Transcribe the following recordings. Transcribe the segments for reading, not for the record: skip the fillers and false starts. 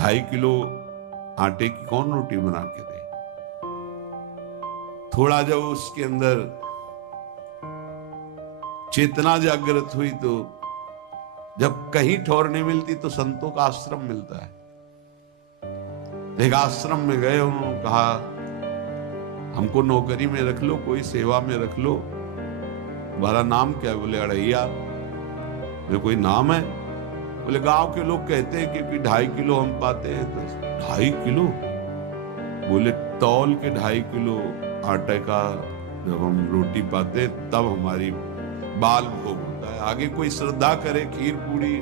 2.5 kilo आटे की कौन रोटी बना के दे। थोड़ा जब उसके अंदर चेतना जागृत हुई तो जब कहीं ठौर नहीं मिलती तो संतों का आश्रम मिलता है। एक आश्रम में गए, उन्होंने कहा हमको नौकरी में रख लो, कोई सेवा में रख लो। तुम्हारा नाम क्या है? बोले अड़ैया। बोले कोई नाम है? बोले गांव के लोग कहते हैं क्योंकि 2.5 किलो हम पाते हैं। तो 2.5 किलो? बोले तौल के 2.5 किलो आटे का जब हम रोटी पाते हैं तब हमारी बाल भोग होता है। आगे कोई श्रद्धा करे खीर पूरी,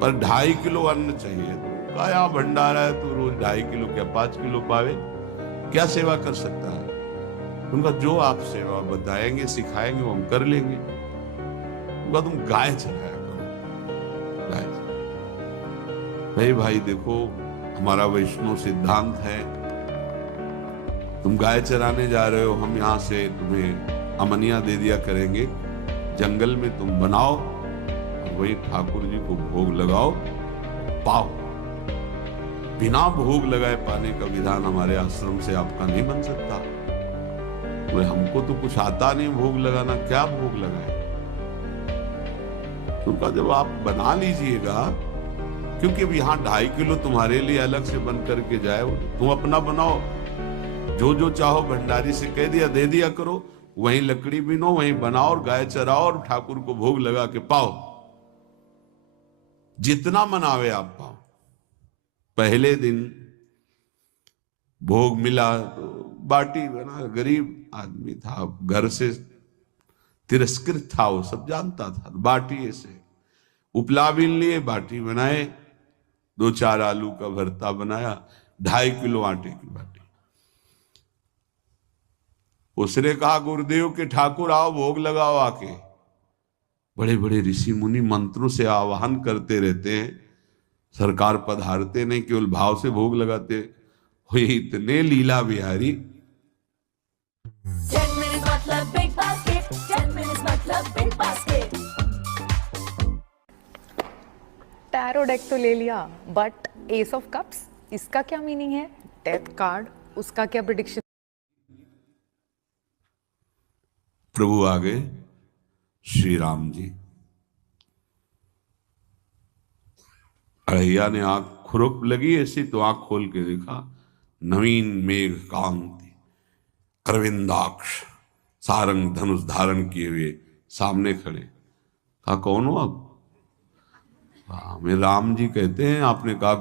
पर 2.5 किलो अन्न चाहिए। तो कहा यहाँ भंडारा है तो रोज 2.5 किलो क्या 5 किलो पावे, क्या सेवा कर सकता है? उनका जो आप सेवा बताएंगे सिखाएंगे वो हम कर लेंगे। उनका तुम गाय चलाया करो, गाय। भाई देखो, हमारा वैष्णव सिद्धांत है, तुम गाय चराने जा रहे हो, हम यहां से तुम्हें अमनिया दे दिया करेंगे, जंगल में तुम बनाओ और वही ठाकुर जी को भोग लगाओ, पाओ। बिना भोग लगाए पाने का विधान हमारे आश्रम से आपका नहीं बन सकता। तो हमको तो कुछ आता नहीं भोग लगाना, क्या भोग लगाए? उनका जब आप बना लीजिएगा, क्योंकि अब यहाँ 2.5 किलो तुम्हारे लिए अलग से बन करके जाए, तुम अपना बनाओ, जो चाहो भंडारी से कह दिया दे दिया करो, वहीं लकड़ी बीनो, वहीं बनाओ और गाय चराओ और ठाकुर को भोग लगा के पाओ। जितना मनावे आप पाओ। पहले दिन भोग मिला तो बाटी बना, गरीब आदमी था, घर से तिरस्कृत था, वो सब जानता था। बाटी ऐसे उपला बीन लिए, बाटी बनाए, 2-4 आलू का भरता बनाया, 2.5 किलो आटे की बाटी। उसने कहा गुरुदेव के ठाकुर आओ भोग लगाओ आके। बड़े बड़े ऋषि मुनि मंत्रों से आवाहन करते रहते हैं, सरकार पधारते नहीं, केवल भाव से भोग लगाते। हो इतने लीला बिहारी। 10 minutes मतलब big basket, 10 minutes मतलब big basket। टैरो डेक तो ले लिया, बट एस ऑफ कप्स, इसका क्या मीनिंग है? डेथ कार्ड, उसका क्या प्रेडिक्शन? प्रभु आ गए श्री राम जी। अड़ैया ने आंख खुरक लगी ऐसी तो आंख खोल के देखा, नवीन मेघ कांति, अरविंदाक्ष, सारंग धनुष धारण किए हुए सामने खड़े। कहा कौन हो आप? हमें राम जी कहते हैं। आपने कहा